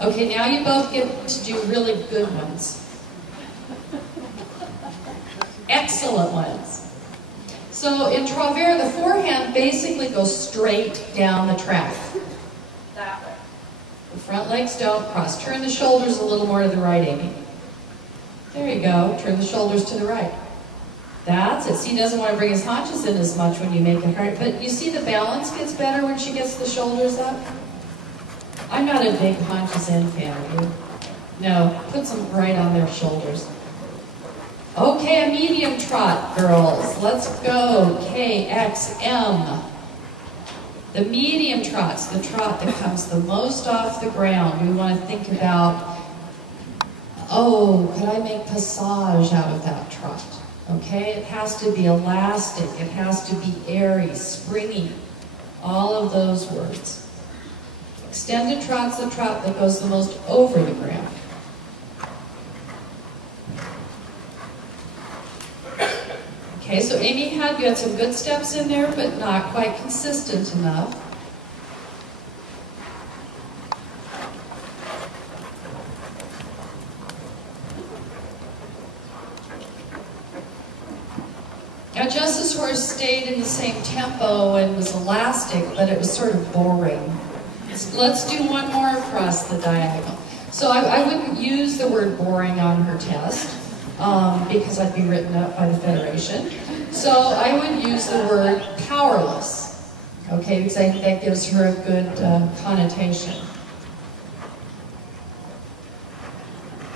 Okay, now you both get to do really good ones. Excellent ones. So in travers, the forehand basically goes straight down the track. That way. The front legs don't cross. Turn the shoulders a little more to the right, Amy. There you go. Turn the shoulders to the right. That's it. See, he doesn't want to bring his haunches in as much when you make it hard. But you see the balance gets better when she gets the shoulders up? I'm not a big haunches in fan, are you? No, put some right on their shoulders. Okay, a medium trot, girls. Let's go. KXM. The medium trots, the trot that comes the most off the ground. We want to think about, oh, could I make passage out of that trot? Okay, it has to be elastic. It has to be airy, springy. All of those words. Extended trot's the trot that goes the most over the ground. Okay, so Amy you had some good steps in there, but not quite consistent enough. Now Jess's horse stayed in the same tempo and was elastic, but it was sort of boring. Let's do one more across the diagonal. So I wouldn't use the word boring on her test. Because I'd be written up by the Federation. So I would use the word powerless, okay, because I think that gives her a good connotation.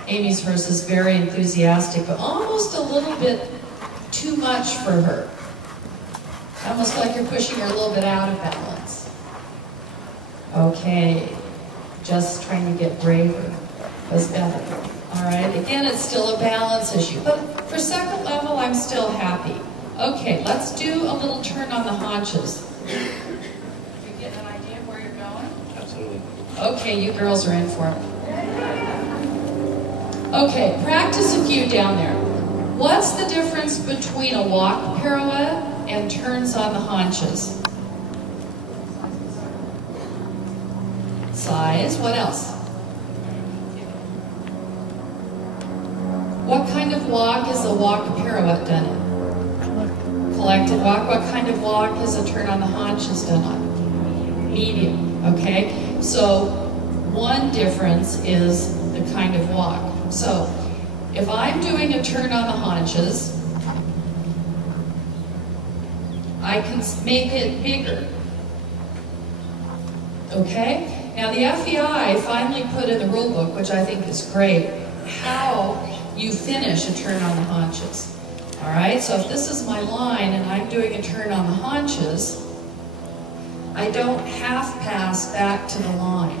Amy's horse is very enthusiastic, but almost a little bit too much for her. Almost like you're pushing her a little bit out of balance. Okay, just trying to get braver was better. All right, again, it's still a balance issue, but for second level, I'm still happy. Okay, let's do a little turn on the haunches. You get an idea of where you're going? Absolutely. Okay, you girls are in for it. Okay, practice a few down there. What's the difference between a walk pirouette and turns on the haunches? Size, what else? What kind of walk is a walk pirouette done in? Collected walk. What kind of walk is a turn on the haunches done on? Medium, okay? So one difference is the kind of walk. So if I'm doing a turn on the haunches, I can make it bigger, okay? Now the FEI finally put in the rule book, which I think is great, how you finish a turn on the haunches. All right, so if this is my line and I'm doing a turn on the haunches, I don't half pass back to the line.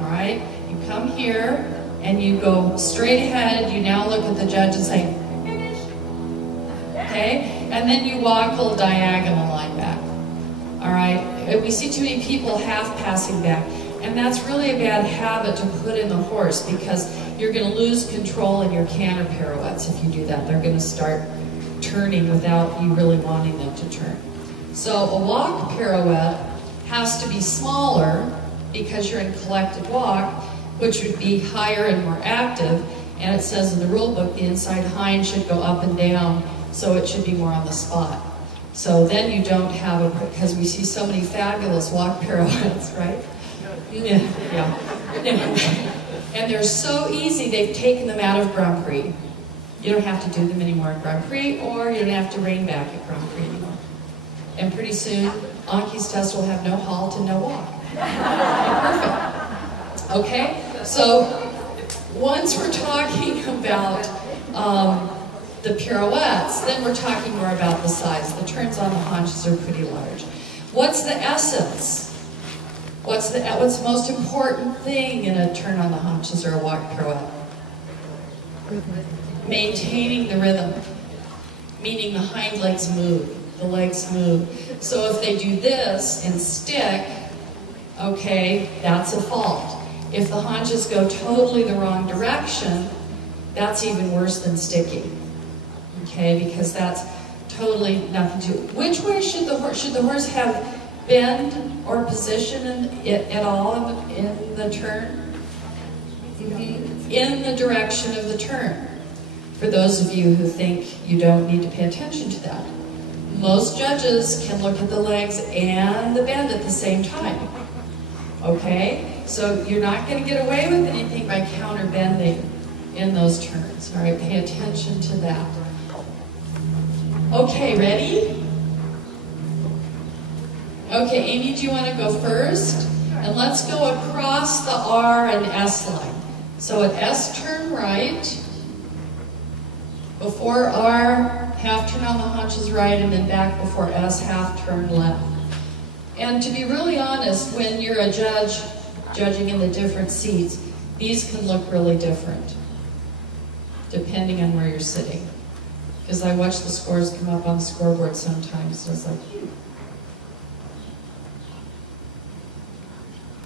All right, you come here and you go straight ahead. You now look at the judge and say, finish. Okay, and then you walk a little diagonal line back. All right, we see too many people half passing back. And that's really a bad habit to put in the horse because you're going to lose control in your canter pirouettes if you do that. They're going to start turning without you really wanting them to turn. So a walk pirouette has to be smaller because you're in collected walk, which would be higher and more active. And it says in the rule book the inside hind should go up and down, so it should be more on the spot. So then you don't have a, because we see so many fabulous walk pirouettes, right? Yeah. And they're so easy, they've taken them out of Grand Prix. You don't have to do them anymore at Grand Prix, or you don't have to rein back at Grand Prix anymore. And pretty soon, Anki's test will have no halt and no walk. Perfect. Okay? So, once we're talking about the pirouettes, then we're talking more about the size. The turns on the haunches are pretty large. What's the essence? What's the most important thing in a turn on the haunches or a walk pirouette? Maintaining the rhythm, meaning the hind legs move, the legs move. So if they do this and stick, okay, that's a fault. If the haunches go totally the wrong direction, that's even worse than sticking, okay, because that's totally nothing to do. Which way should the horse have bend or position at all in the turn? In the direction of the turn. For those of you who think you don't need to pay attention to that. Most judges can look at the legs and the bend at the same time. Okay? So you're not going to get away with anything by counter bending in those turns. All right, pay attention to that. Okay, ready? Okay, Amy, do you want to go first? And let's go across the R and S line. So at S, turn right. Before R, half turn on the haunches right, and then back before S, half turn left. And to be really honest, when you're a judge, judging in the different seats, these can look really different, depending on where you're sitting. Because I watch the scores come up on the scoreboard sometimes, so it's like,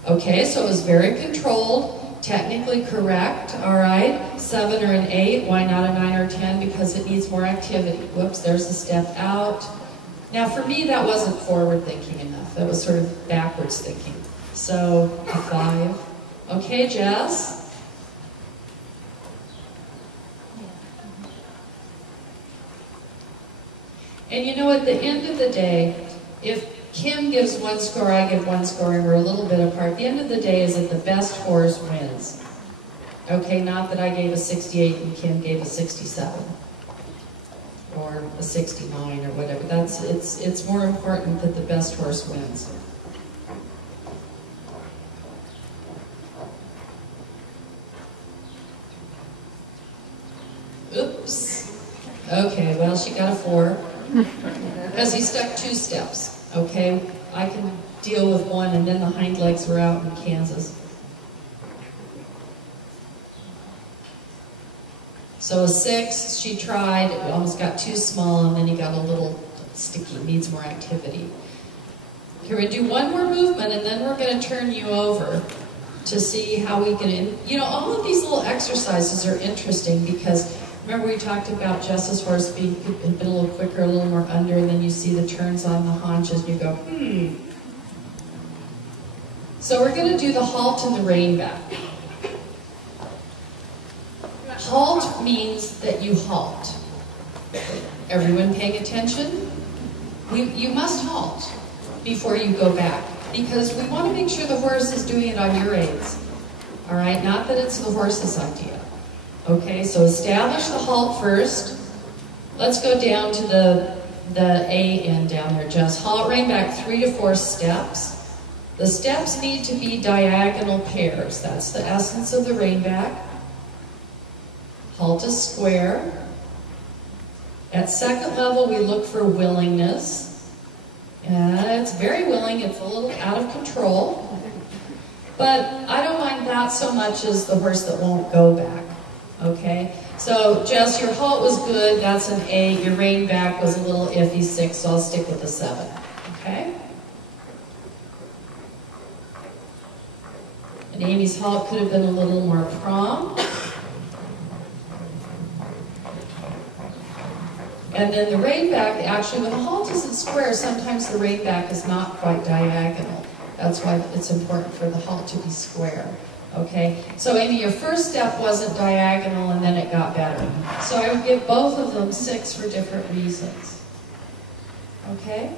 Okay, so it was very controlled, technically correct, all right. 7 or an 8, why not a 9 or 10? Because it needs more activity. Whoops, there's a step out. Now for me, that wasn't forward thinking enough. That was sort of backwards thinking. So, a 5. Okay, Jess? And you know, at the end of the day, if Kim gives 1 score, I give 1 score, and we're a little bit apart, the end of the day is that the best horse wins. Okay, not that I gave a 68 and Kim gave a 67. Or a 69 or whatever. It's more important that the best horse wins. Oops. Okay, well, she got a 4. Because he stuck 2 steps. Okay, I can deal with 1, and then the hind legs were out in Kansas. So a 6, she tried, it almost got too small, and then he got a little sticky, needs more activity. Here, we do 1 more movement, and then we're going to turn you over to see how we can, you know, all of these little exercises are interesting because remember we talked about Jess's horse being a little quicker, a little more under, and then you see the turns on the haunches, and you go, So we're going to do the halt and the rein back. Halt means that you halt. Everyone paying attention? You must halt before you go back because we want to make sure the horse is doing it on your aids. All right, not that it's the horse's idea. Okay, so establish the halt first. Let's go down to the A end down there, Jess. Halt, rein back 3 to 4 steps. The steps need to be diagonal pairs. That's the essence of the rein back. Halt is square. At second level, we look for willingness. It's very willing, it's a little out of control. But I don't mind that so much as the horse that won't go back. Okay? So, Jess, your halt was good, that's an 8. Your rein back was a little iffy, 6, so I'll stick with the 7. Okay? And Amy's halt could have been a little more prompt. And then the rein back, actually, when the halt isn't square, sometimes the rein back is not quite diagonal. That's why it's important for the halt to be square. Okay? So, Amy, your first step wasn't diagonal, and then it got better. So I would give both of them 6 for different reasons. Okay?